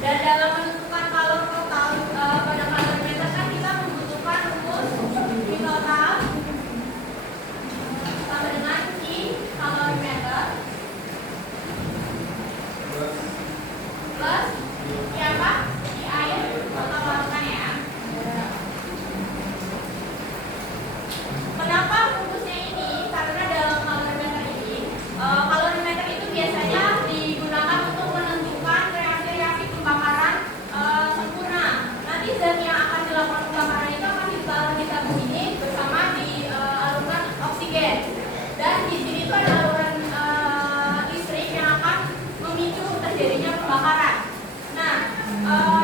Dan dalam menentukan kalor total pada kalorimeter kan kita membutuhkan rumus I total sama dengan I kalorimeter plus I apa? I air total larutan ya. Kenapa rumusnya ini? Karena dalam kalorimeter ini kalorimeter itu biasanya digunakan untuk menentukan reaksi-reaksi pembakaran sempurna. Nanti zat yang akan dilakukan pembakaran itu akan ditaruh di tabung ini bersama di aluran oksigen. Dan di sini tuh ada aluran listrik yang akan memicu terjadinya pembakaran. Nah,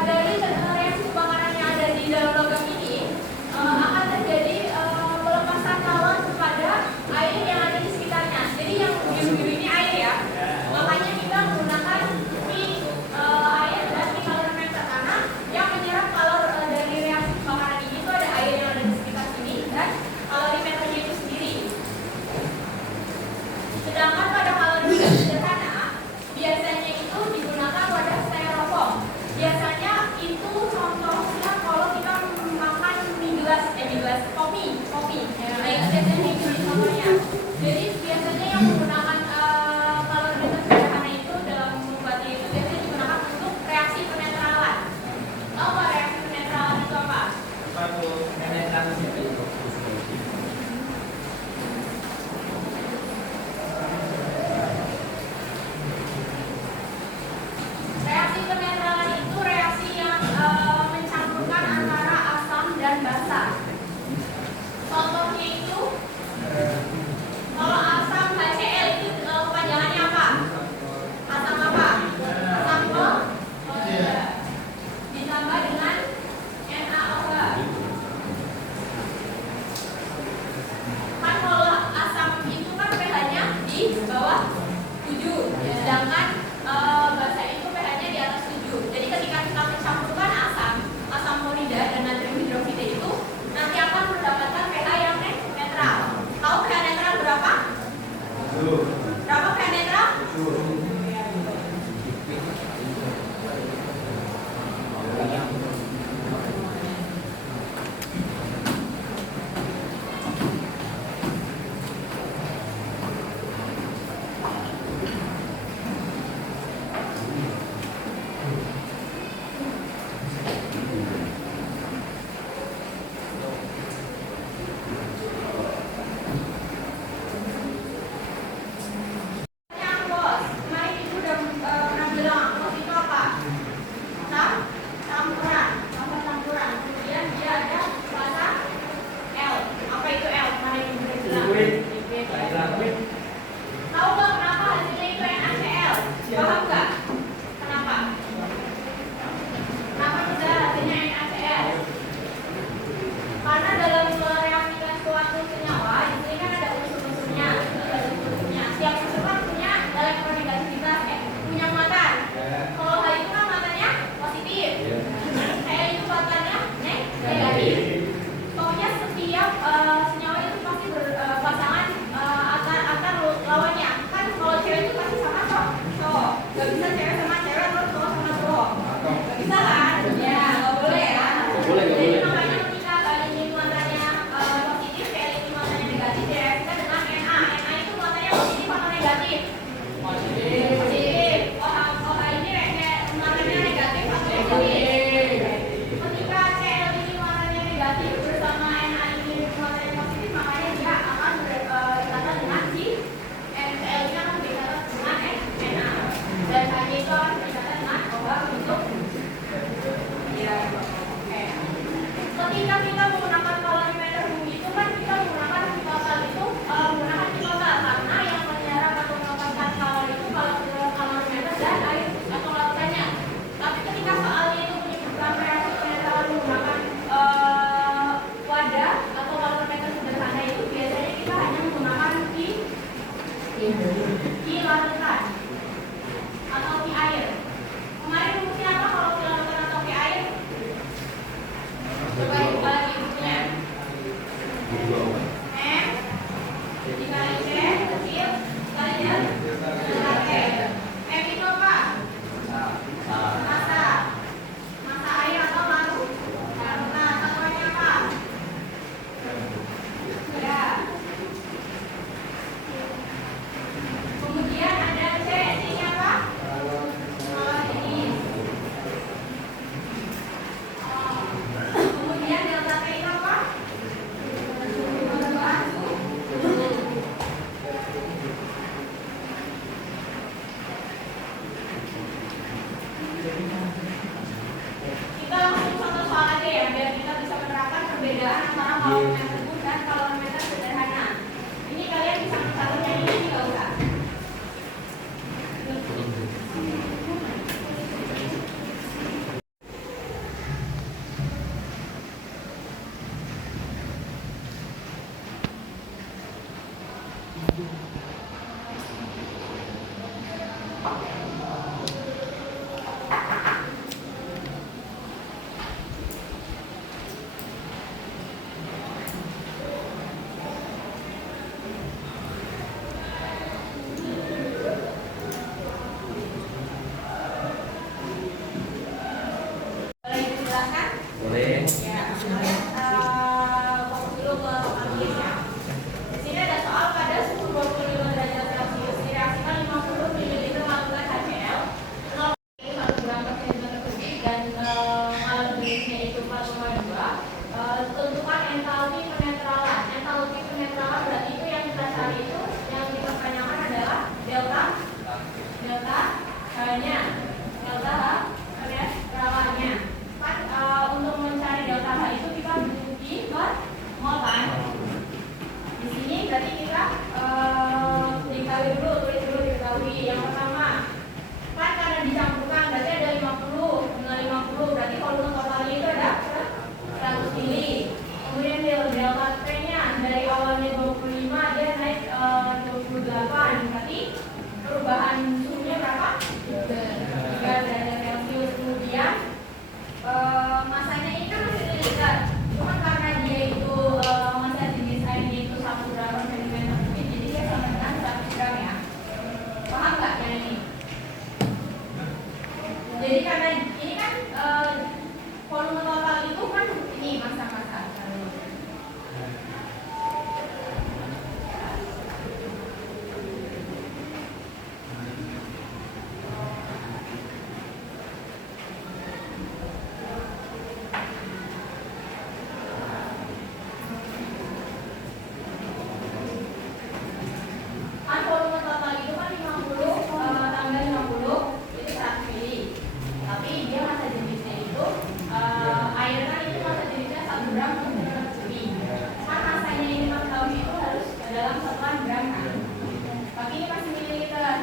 dari reaksi pembakaran yang ada di dalam logam ini akan terjadi pelepasan kalor kepada air yang ada di sekitarnya. Jadi yang biru-biru ini air ya. Makanya kita menggunakan air dan kalorimeter karena yang menyerap kalor dari reaksi pembakaran ini itu ada air yang ada di sekitar sini dan kalorimeternya itu sendiri. Sedangkan pada kalorimeter sederhana biasanya itu digunakan wadah styrofoam. Biasanya itu contohnya kalau kita makan mie gelas kopi. Nah itu biasanya itu contohnya. Jadi biasanya yang menggunakan kalorimeter sederhana itu dalam membuatnya itu biasanya digunakan untuk reaksi penetralan. Tahu nggak reaksi penetralan itu apa? Reaksi penetralan itu reaksi yang mencampurkan antara asam dan basa. Contohnya itu kalau asam HCl itu kepanjangannya apa? Asam apa? Asam klorida ditambah dengan NaOH. Kan kalau asam itu kan pH-nya di bawah 7, sedangkan basa itu pH-nya di atas 7. Jadi ketika kita mencampurkan asam klorida dan natrium hidroksida itu nanti akan mendapatkan pH yang netral. Tahu pH netral berapa? Berapa pH netral? Larutan atau di air. Kemarin rumusnya apa kalau di larutan atau di air? Coba dibuka lagi bukunya. M dikali C kecil kali delta T. M itu apa? Massa. Massa air atau larut. Nah, satuannya apa? Ya. Kemudian ada C, C-nya apa? Ini. Kemudian delta T itu apa? Kita langsung satu soal aja ya, biar kita bisa menerapkan perbedaan antara kalorimeter tersebut dan kalorimeter sederhana. Ini kalian bisa mencatatnya ini nggak usah. Boleh dijelaskan? Boleh. Ya, fokus dulu ke ambil ya. Di sini ada soal pada suhu 25 derajat Celcius direaksikan 50 ml larutan HCl 0,1 gram per cm kubik dan malum jenisnya itu 4,2. Tentukan entalpi penetralan. Entalpi penetralan berarti itu yang kita cari itu yang dipertanyakan adalah delta H-nya, delta penetralannya. Kan untuk mencari delta H itu kita mencuci per mol kan. Di sini berarti kita diketahui dulu, tulis dulu diketahui. Yang pertama, kan karena dicampurkan berarti ada 50 dengan 50 berarti volume totalnya itu ada 100 mili. Kemudian delta T-nya dari awalnya 25 dia naik 28 berarti perubahan suhunya berapa? 3 derajat Celcius. Kemudian masanya ini kan masih liter, cuma karena dia itu masa jenis airnya itu 1 gram per cm kubik, jadi dia sama dengan 100 gram ya. Paham nggak yang ini? Jadi karena ini kan volume total itu kan ini masa-masa. Kan volume total itu kan 50 tambah 50 itu 100 mili. Tapi dia masa jenisnya itu air kan itu masa jenisnya 1 gram per cm kubik. Kan masanya ini kita tahu itu harus dalam satuan gram kan. Tapi ini masih mililiter.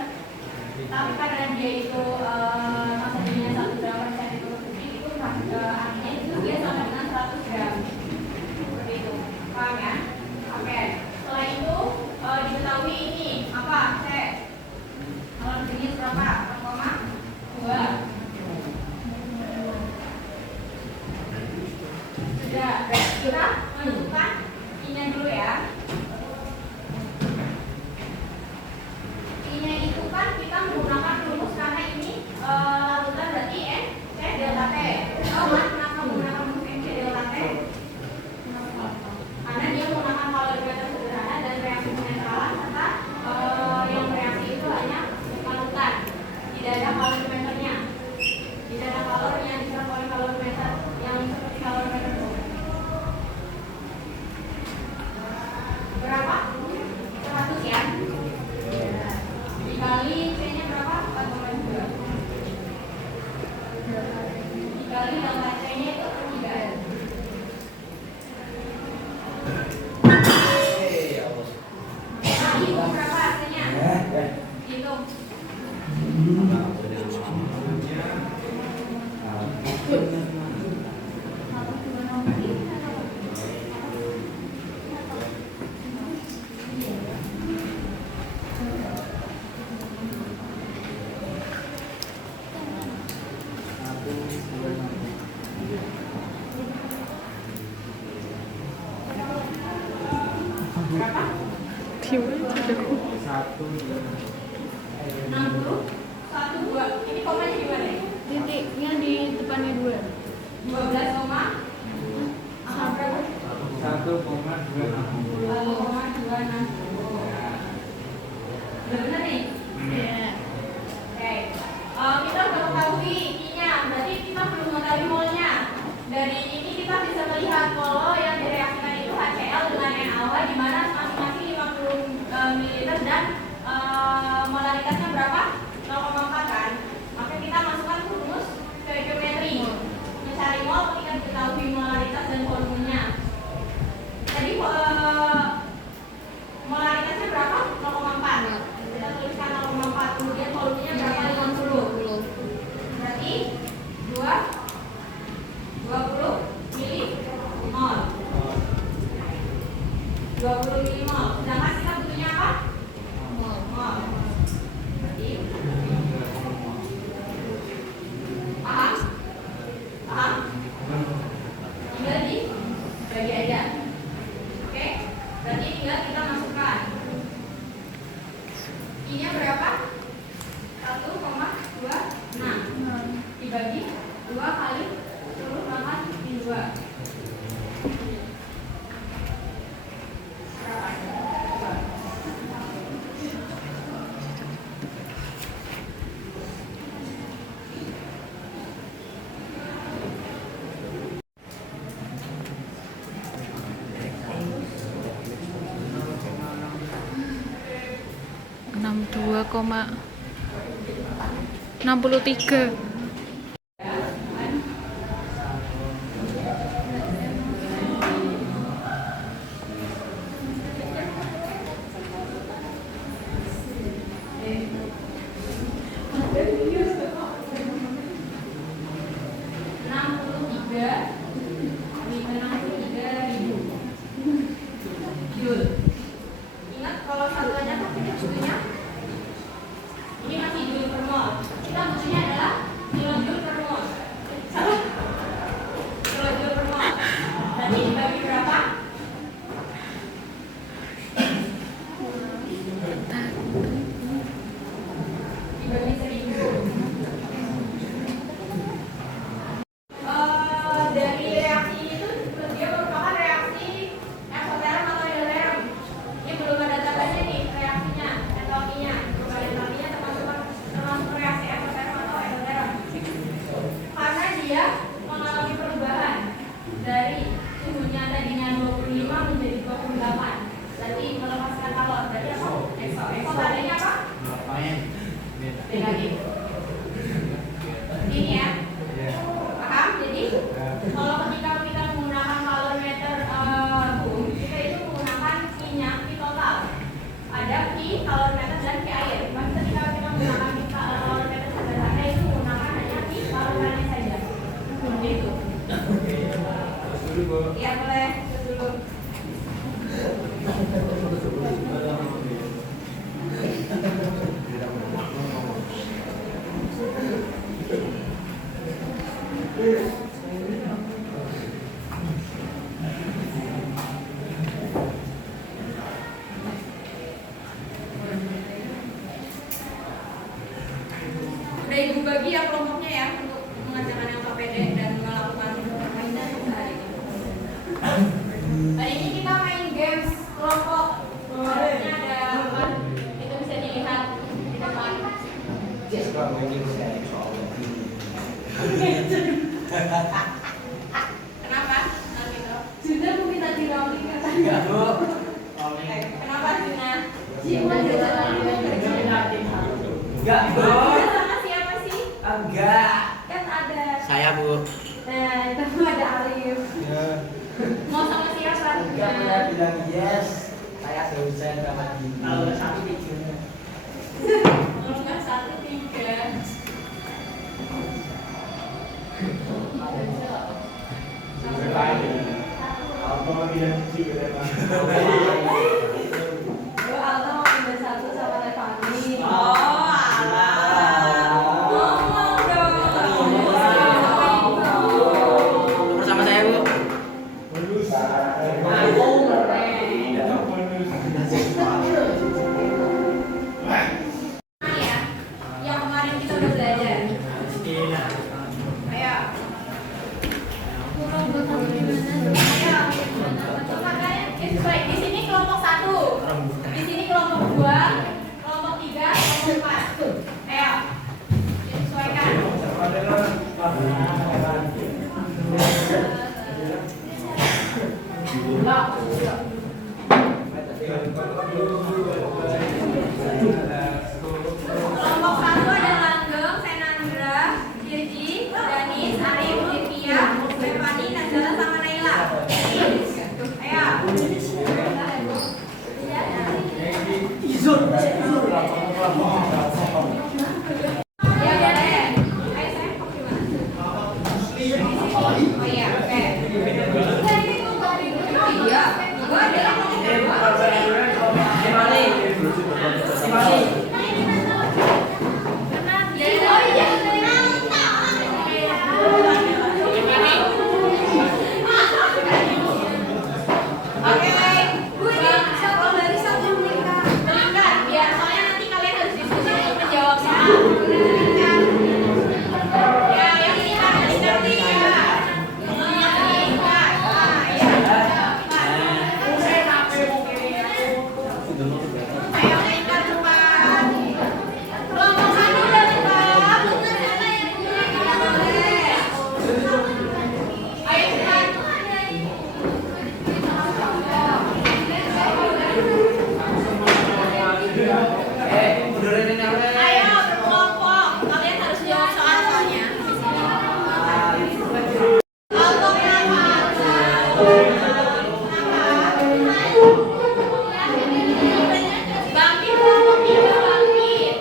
Tapi karena dia itu masa jenisnya 1 gram per cm kubik itu artinya itu dia sama dengan 100 gram. Seperti itu. Paham ya? Oke. Setelah itu diketahui ini apa? C. Kalau jenis berapa? 4,2. Sudah, kita menentukan I-nya dulu ya. I-nya itu kan kita menggunakan rumus karena ini larutan berarti N C delta T. Kenapa menggunakan rumus N C delta T? Karena dia menggunakan kalorimeter sederhana dan reaksi penetralan serta yang bereaksi itu hanya larutan, tidak ada kalorimeternya, tidak ada kalori yang diserap oleh kalorimeter yang seperti kalorimeter itu. Berapa? 100 ya. Dikali C-nya berapa? 4,2. Dikali delta C-nya itu 3. Hitung berapa hasilnya? Hitung. 60, 1, 2. Ini komanya di mana? Titiknya di depannya 2. 12 koma sampai 1,26. 1,26. Udah benar nih? Iya. Oke. Kita udah mengetahui I-nya, berarti kita perlu mengetahui mol-nya. Dari ini kita bisa melihat kalau yang direaksikan itu HCl dengan NaOH di mana masing-masing 50 ml dan molaritasnya berapa? 0,4 kan? Maka kita masukkan rumus stoikiometri. Mencari mol ketika diketahui molaritas dan volumenya. Jadi molaritasnya berapa? 0,4. Kita tuliskan 0,4. Kemudian volumenya berapa? 50. Berarti 20 milimol. 20 milimol. Sedangkan kita butuhnya apa? Mol. Berarti paham? Paham? Tinggal dibagi aja. Oke? Berarti tinggal kita masukkan. I-nya berapa? 1,26 dibagi 2 kali 10 pangkat min 2. Berapa? 62,63. Ingat kalau satuannya kan kita butuhnya ini masih joule per mol. Kita butuhnya adalah kilojoule per mol. Kilojoule per mol. Tadi dibagi berapa? Dibagi 1000. Dari reaksi ini tuh dia merupakan reaksi eksoterm atau endoterm. Ini belum ada tandanya nih reaksinya, entalpinya. Coba entalpinya termasuk reaksi eksoterm atau endoterm. Karena dia mengalami perubahan dari suhunya tadinya 25 menjadi 28. Berarti melepaskan kalor. Berarti apa? Ekso. Ekso tandanya apa? Negatif. Ini ya. Paham? Jadi kalau ketika kita menggunakan kalorimeter boom, kita itu menggunakan minyak, pi total. Ada pi kalorimeter dan pi air. Tapi ketika kita menggunakan pi kalorimeter sederhana itu menggunakan hanya pi kalorimeter saja. Seperti itu. Iya boleh. Terus dulu. Udah ibu bagi ya kelompoknya ya untuk mengerjakan yang KPD dan melakukan permainan sehari ini. Hari ini kita main games kelompok. Harusnya ada apa? Itu bisa dilihat di depan. Kenapa? Nanti tuh. Juna mau minta di rolling katanya. Kenapa Juna? Juna Enggak, Bu. sama siapa sih? Enggak. Kan ada. Saya, Bu. Nah, itu ada Arif. Ya. Mau sama siapa? Enggak pernah bilang yes. Saya dosen sama gini. Kalau satu videonya. Kalau nggak 1, 3. Apa bilang cici ke depan? Yo, Alta mau pindah 1 sama Revani. Oh, alah. Ngomong dong. bersama saya, Bu. Bonus. Aku. Bonus. Ya boleh. Ayo saya kok gimana? Oh iya, oke. Iya, gua adalah Oke, baik. Bu, ini satu dari satu meningkat. Meningkat, biar soalnya nanti kalian harus diskusi untuk menjawab soal. Meningkat. Ya, yang ini kan seperti ya. Meningkat. Ayo meningkat cepat. Kelompok satu udah lengkap. Boleh. Ayo cepat. Ayo berkelompok, kalian harus jawab soal-soalnya. Kelompok kenapa? Bangkit kelompok 3, bangkit.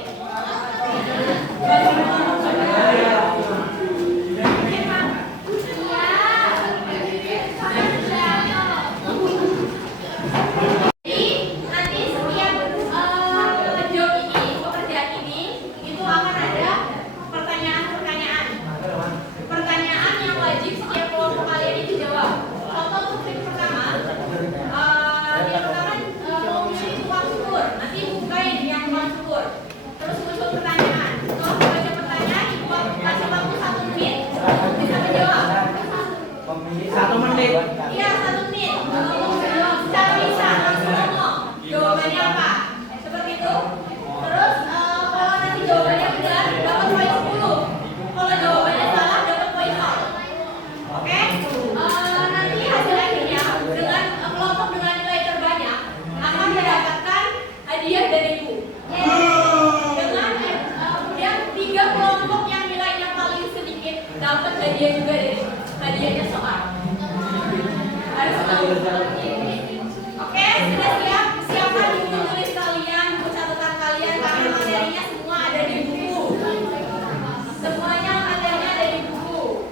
Jadi nanti setiap job ini, pekerjaan ini, itu akan ada pertanyaan-pertanyaan. Pertanyaan yang wajib setiap kelompok kalian itu jawab. Contoh untuk tim pertama, mau memilih tukang cukur. Nanti bukain yang tukang cukur. Terus muncul pertanyaan. Setelah membaca pertanyaan, ibu kasih waktu 1 menit untuk bisa menjawab. 1 menit. Iya, 1 menit. Secara lisan langsung ngomong. Jawabannya apa? Seperti itu. Terus kalau nanti jawabannya benar dapat poin 10. Kalau jawabannya salah dapat poin 0. Oke? Nanti hasil akhirnya dengan kelompok dengan nilai terbanyak akan mendapatkan hadiah dari ibu. Dengan kemudian 3 kelompok yang nilainya paling sedikit dapat hadiah juga dari hadiahnya soal. Harus tahu. Oke, sudah siap? Siapkan buku tulis kalian, buku catatan kalian karena materinya semua ada di buku. Semuanya materinya ada di buku.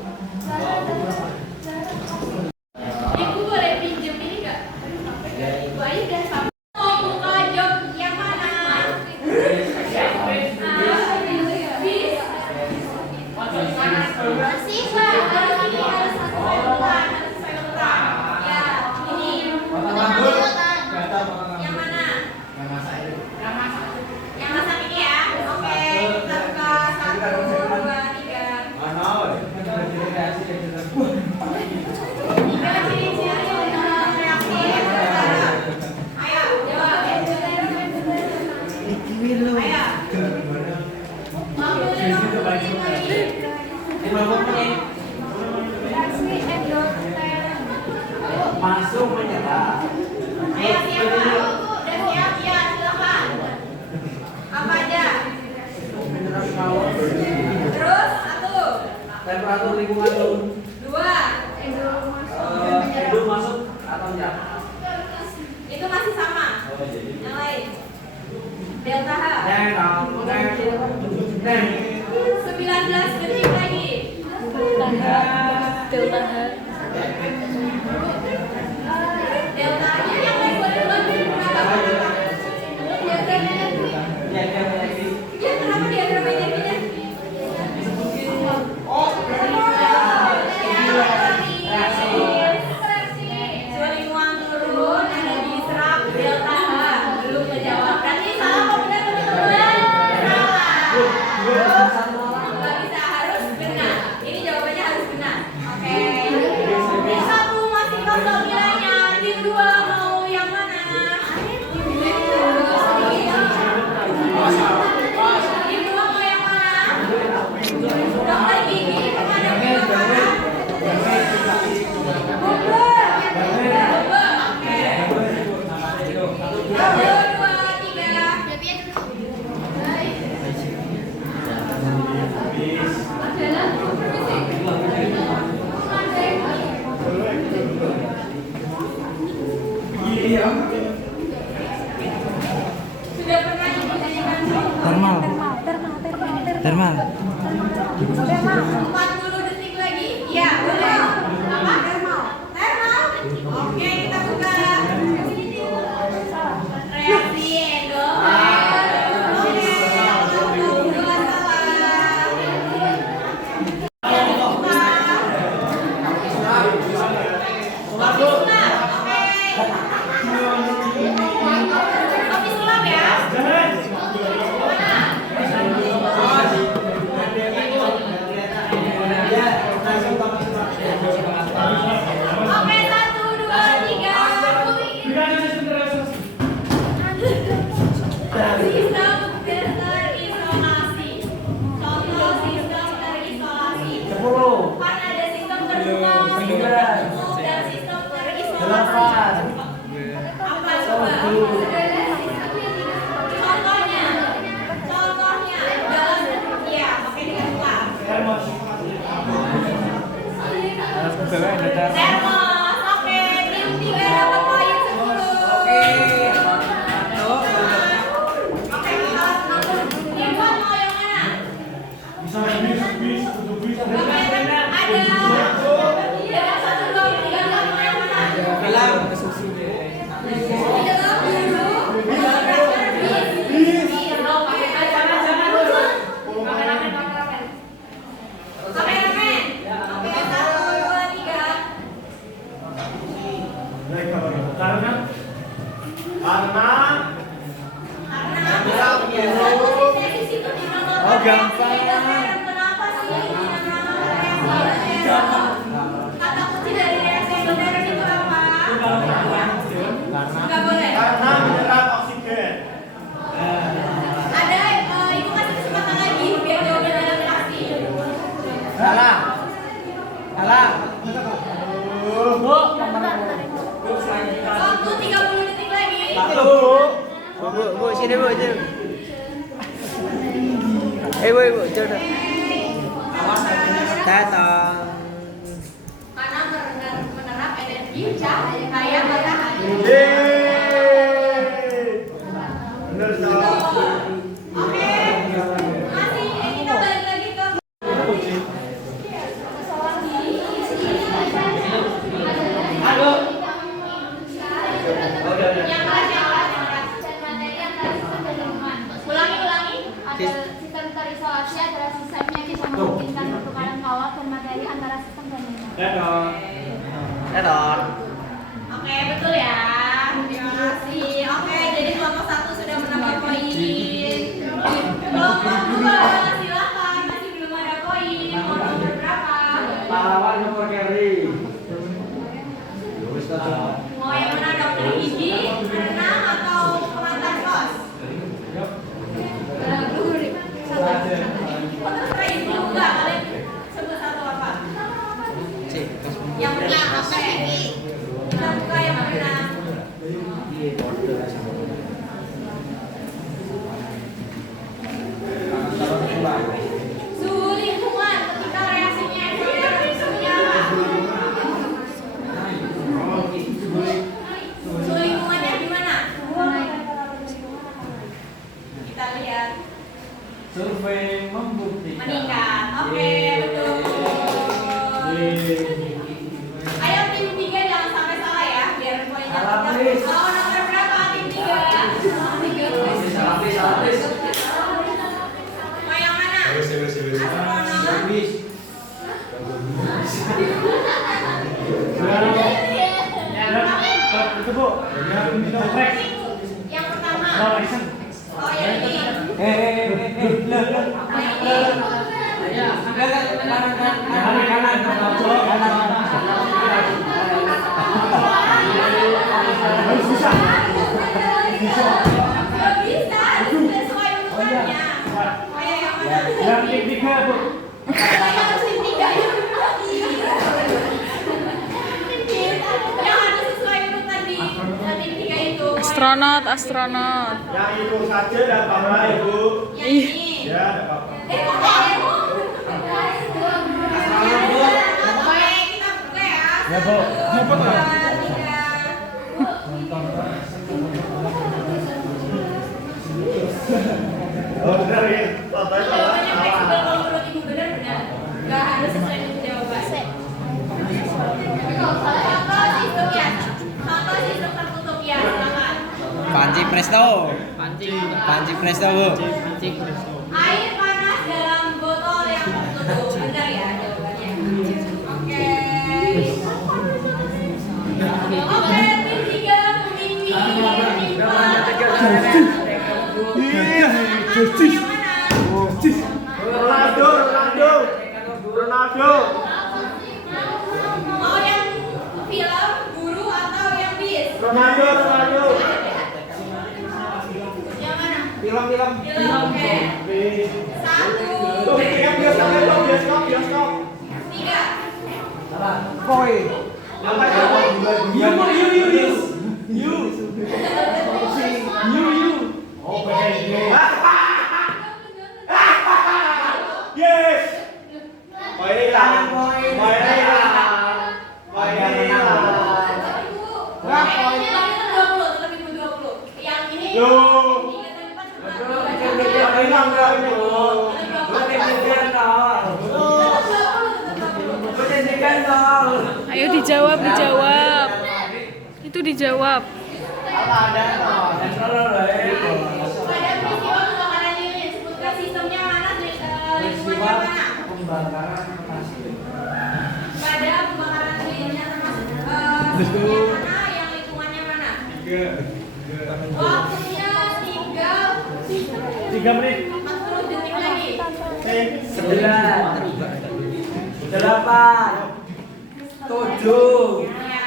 Ibu boleh pinjam ini nggak? Ibu aja udah sampai. Mau buka job yang mana? Bis. Masih Pak, ini harus sesuai ukuran, harus sesuai ukuran. Ya, ini. Yang mana? Yang masak ini ya? Oke, kita buka 1, 2, 3. Tiga ciri-ciri orang reaktif bersalah. Ayo, jawab. Ayo. Mau minum lagi? 50 menit. Masuk menyerah. Ayo siapa? Udah siap? Ya, silakan. Apa aja? Terus 1, Temperatur lingkungan dulu. 2. Edu masuk atau enggak? Itu masih sama. Yang lain. Delta H. 19 detik lagi. Delta H. Deltanya yang lain boleh dulu. Kenapa? Diagramnya. Ya, kenapa diagram energinya? Suhu lingkungan turun, energi diserap, delta H. Belum menjawab. Berarti salah apa benar teman-teman? Salah. Nggak bisa, harus benar. Ini jawabannya harus benar. Oke. Tim 1 masih kosong nilainya. Tim 2 Sudah pernah ditanyakan Thermal. Thermal. 40 detik lagi. Ya, boleh. Apa? Thermal. Oke, kita buka. Reaksi Endo. Oke, dua salah. Kopi sulap, oke. Kopi sulap ya. Oke, 1, 2, 3. Sistem terisolasi. Contoh sistem terisolasi. 10, Kan ada sistem terbuka, sistem tertutup, dan sistem terisolasi. 8, Apa coba? Contohnya dalam ya, pakai dikasih termos, oke, tim 3 dapat poin 10. Oke, tim 4 mau yang mana? Oke, ada 1, 2, 3, mau yang mana? Dalam dulu. Kameramen. Oke, 1, 2, 3. Karena Dari situ dinamakan Oh, gampang. reaksi. Kenapa sih dinamakan reaksi? Kata kunci dari reaksi endotherm itu apa? Nggak boleh. karena menyerap oksigen. Ada ibu kasih kesempatan lagi biar jawabannya pasti. salah. Salah. Waktu 30 detik lagi. Bu, sini bu, sini. Bu, coba. Datang. Karena menerap energi cahaya matahari. Bener dong. Oke, masih kita balik lagi ke yang keras. Ulangi. Ada sistem terisolasi adalah sistemnya bisa memungkinkan pertukaran kawat dan materi antara sistem dan lingkungan. Edor. Oke, betul ya. Terima kasih. Oke, jadi kelompok 1 sudah menambah poin. Kelompok 2 silakan, masih belum ada poin. Mau nomor berapa? Pahlawan nomor carry. Mau yang mana, dokter gigi, berenang, atau pengantar kos? Oh, terserah ibu enggak, kalian sebut satu apa? Yang berenang, oke. Kita buka yang berenang. Suhu lingkungan ketika reaksinya endotherm suhunya apa? Suhu lingkungannya gimana? Kita lihat Survei membuktikan. meningkat. Oke, betul. Ayo tim 3 jangan sampai salah ya, biar poinnya Salah, tetap. please. Mau nomor berapa tim 3? Mau yang mana? Astronom. Itu bu, yang minum trek. Yang pertama. License. Oh, yang ini. Gak bisa, sesuai urutannya. Ayo yang mana? Yang tiga bu. Yang harus tim 3 ya. Yang harus sesuai urutan di tim 3 itu. Astronot. Yang itu saja dan apa ibu? Yang ini. Ya, ada apa? Kok kamu? Oke, kita buka ya. Ya, Bu. Ya, Bu. 1, 2, 3. Oh, benar ya. Contohnya Jawabannya salah. fleksibel kalau menurut ibu benar benar. Nggak harus sesuai dengan jawaban. Contoh sistem ya. Contoh sistem tertutup ya. Silakan. Panci presto. Panci presto, Bu. Air panas dalam botol yang tertutup. Benar ya jawabannya. Oke. Oke, tim 3 memilih yang mana? Ronaldo, Ronaldo. Ronaldo. Mau yang film, guru atau yang bis? Ronaldo, Ronaldo. Yang mana? Film. Film, oke. Tuh, 1, yang bioskop. 3. Koi. Apa itu? You. Oh, begini. Yes. Moira. Tetap ibu 20. Yang ini Yo. Ayo dijawab. Itu dijawab. Pada peristiwa kebakaran ini sebutkan sistemnya mana, lingkungannya mana? Pada kebakaran lilinnya termasuk sistemnya mana, yang lingkungannya mana? Waktunya tinggal 3 menit. 40 detik lagi. 9 8 7 Ya.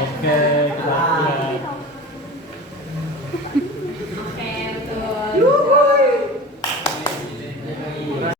Oke.